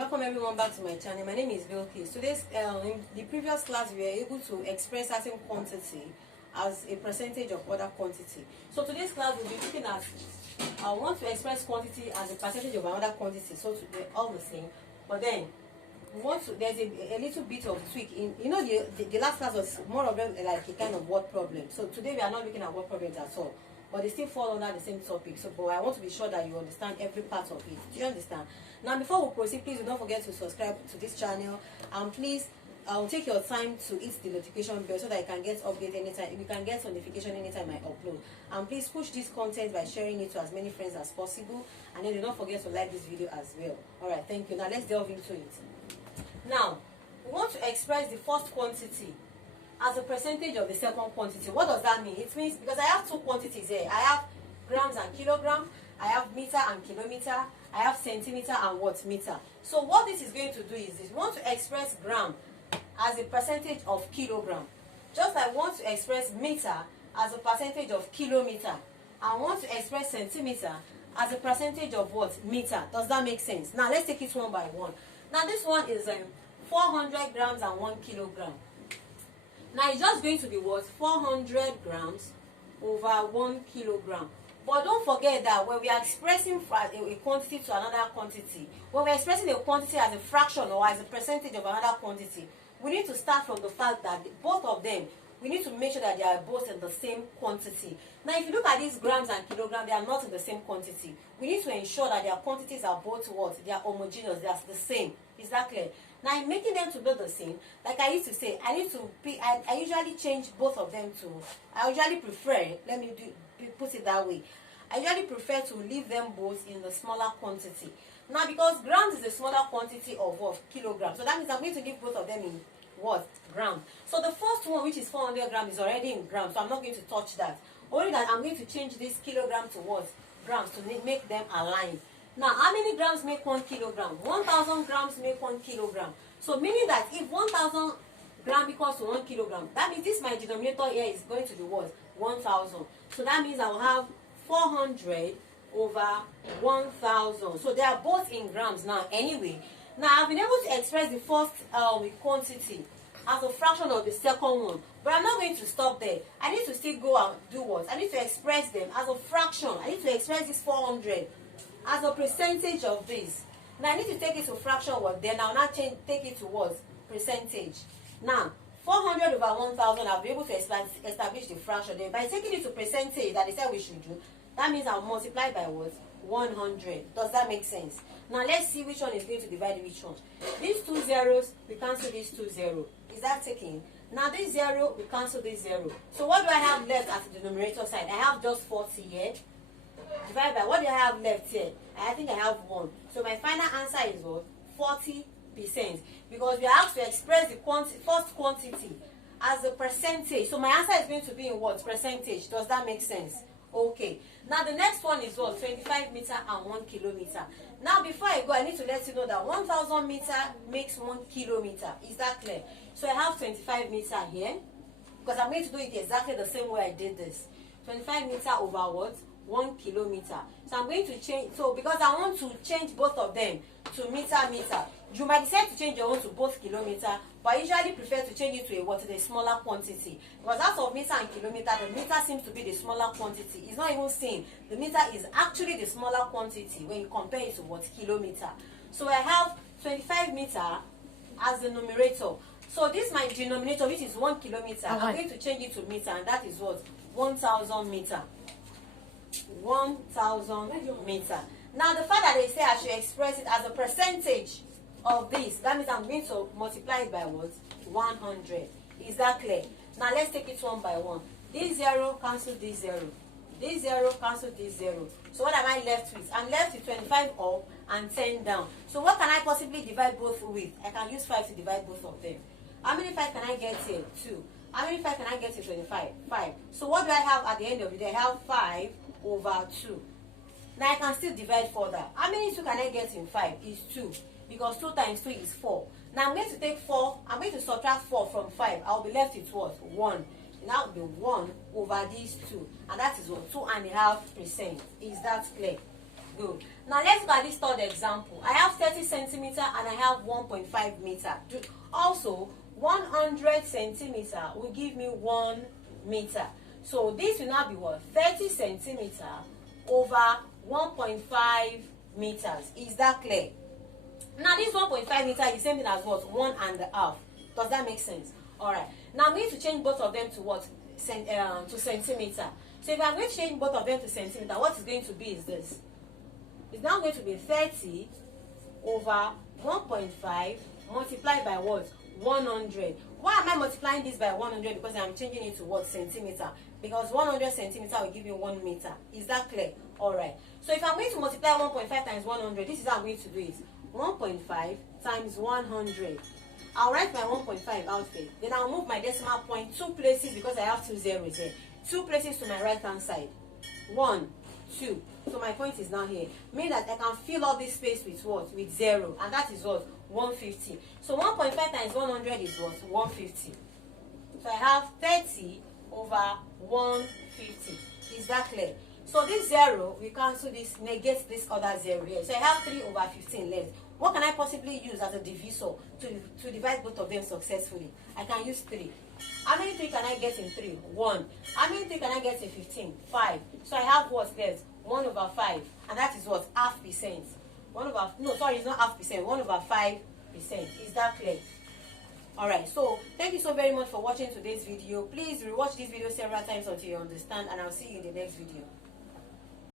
Welcome everyone back to my channel. My name is Bilkis. Today's in the previous class we were able to express certain quantity as a percentage of other quantity. So today's class we'll be looking at I want to express quantity as a percentage of another quantity. So they're all the same, but then we want to there's a little bit of tweak in the last class was more of them like a kind of word problem. So today we are not looking at word problems at all, but they still fall under the same topic. So but I want to be sure that you understand every part of it. Do you understand? Now before we proceed, please don't forget to subscribe to this channel, and please take your time to hit the notification bell so that you can get update anytime, you can get notification anytime I upload. And please push this content by sharing it to as many friends as possible, and then do not forget to like this video as well. Alright, thank you. Now let's delve into it. Now we want to express the first quantity as a percentage of the second quantity. What does that mean? It means, because I have two quantities here, I have grams and kilogram, I have meter and kilometer, I have centimeter and what meter. So what this is going to do is we want to express gram as a percentage of kilogram, just like I want to express meter as a percentage of kilometer, I want to express centimeter as a percentage of what? Meter. Does that make sense? Now let's take it one by one. Now this one is 400 grams and 1 kilogram. Now it's just going to be what? 400 grams over 1 kilogram. But don't forget that when we are expressing a quantity to another quantity, when we are expressing a quantity as a fraction or as a percentage of another quantity, we need to start from the fact that both of them, we need to make sure that they are both in the same quantity. Now if you look at these grams and kilograms, they are not in the same quantity. We need to ensure that their quantities are both what? They are homogeneous, they are the same. Is that clear? Now in making them to be the same, like I used to say, I usually change both of them to, I usually prefer, put it that way, I usually prefer to leave them both in the smaller quantity. Now because grams is a smaller quantity of what? Kilograms. So that means I'm going to leave both of them in what? Grams. So the first one, which is 400 grams, is already in grams, so I'm not going to touch that. Only that I'm going to change this kilogram to what? Grams, to make them align. Now how many grams make 1 kilogram? 1000 grams make 1 kilogram. So meaning that if 1000 grams equals to 1 kilogram, that means this my denominator here is going to be what? 1000. So that means I will have 400 over 1000. So they are both in grams now anyway. Now I've been able to express the first quantity as a fraction of the second one, but I'm not going to stop there. I need to still go and do what? I need to express them as a fraction. I need to express this 400 as a percentage of this. Now I need to take it to fraction what? Then I'll now take it to what? Percentage. Now 400 over 1000, I'll be able to establish the fraction. Then by taking it to percentage that they said we should do, that means I'll multiply by what? 100. Does that make sense? Now let's see which one is going to divide which one. These two zeros, we cancel these two zeros. Is that taken? Now this 0, we cancel this 0. So what do I have left at the denominator side? I have just 40 here. Divide by, what do I have left here? I think I have 1. So my final answer is what? 40%. Because we are asked to express the first quantity as a percentage. So my answer is going to be in what? Percentage. Does that make sense? Okay. Now the next one is what? 25 meter and 1 kilometer. Now before I go, I need to let you know that 1000 meter makes 1 kilometer. Is that clear? So I have 25 meter here, because I'm going to do it exactly the same way I did this. 25 meter over what? 1 kilometer. So I'm going to change, so because I want to change both of them to meter. You might decide to change your own to both kilometer, but I usually prefer to change it to a smaller quantity. Because as of meter and kilometer, the meter seems to be the smaller quantity. It's not even same. The meter is actually the smaller quantity when you compare it to what? Kilometer. So I have 25 meter as the numerator. So this is my denominator, which is 1 kilometer. I'm going to change it to meter, and that is what? 1000 meter. 1000 meter. Now the fact that they say I should express it as a percentage of this, that means I'm going to multiply it by what? 100. Is that clear? Now let's take it one by one. This 0 cancel this 0. This 0 cancel this 0. So what am I left with? I'm left with 25 up and 10 down. So what can I possibly divide both with? I can use 5 to divide both of them. How many 5 can I get here? 2. How many 5 can I get to 25? 5. So what do I have at the end of the day? I have 5 over 2. Now I can still divide further. How many 2 can I get in 5? Is 2. Because 2 times 3 is 4. Now I'm going to take 4. I'm going to subtract 4 from 5. I'll be left with what? 1. Now it will be 1 over these 2. And that is what? 2.5%. Is that clear? Good. Now let's look at this third example. I have 30 centimeter and I have 1.5 meter. Also, 100 centimeter will give me 1 meter. So this will now be what? 30 centimeter over 1.5 meters. Is that clear? Now this 1.5 meter is the same thing as what? 1.5. Does that make sense? Alright. Now I'm going to change both of them to what? To centimeter. So if I'm going to change both of them to centimeter, what is going to be is this. It's now going to be 30 over 1.5 multiplied by what? 100. Why am I multiplying this by 100? Because I'm changing it to what? Centimeter. Because 100 centimeter will give you 1 meter. Is that clear? Alright. So if I'm going to multiply 1.5 times 100, this is how I'm going to do it. 1.5 times 100. I'll write my 1.5 out there. Then I'll move my decimal point 2 places because I have 2 zeros here. 2 places to my right hand side. 1, 2. So my point is now here. Meaning that I can fill up this space with what? With 0. And that is what? 150. So 1.5 times 100 is what? 150. So I have 30 over 150. Is that clear? So this 0, we cancel this, negate this other 0 here. So I have 3 over 15 left. What can I possibly use as a divisor to divide both of them successfully? I can use 3. How many 3 can I get in 3? 1. How many 3 can I get in 15? 5. So I have what's left? 1 over 5. And that is what? Half percent. 1 over, no, sorry, it's not half percent. 1 over 5%. Is that clear? Alright, so thank you so very much for watching today's video. Please rewatch this video several times until you understand, and I'll see you in the next video.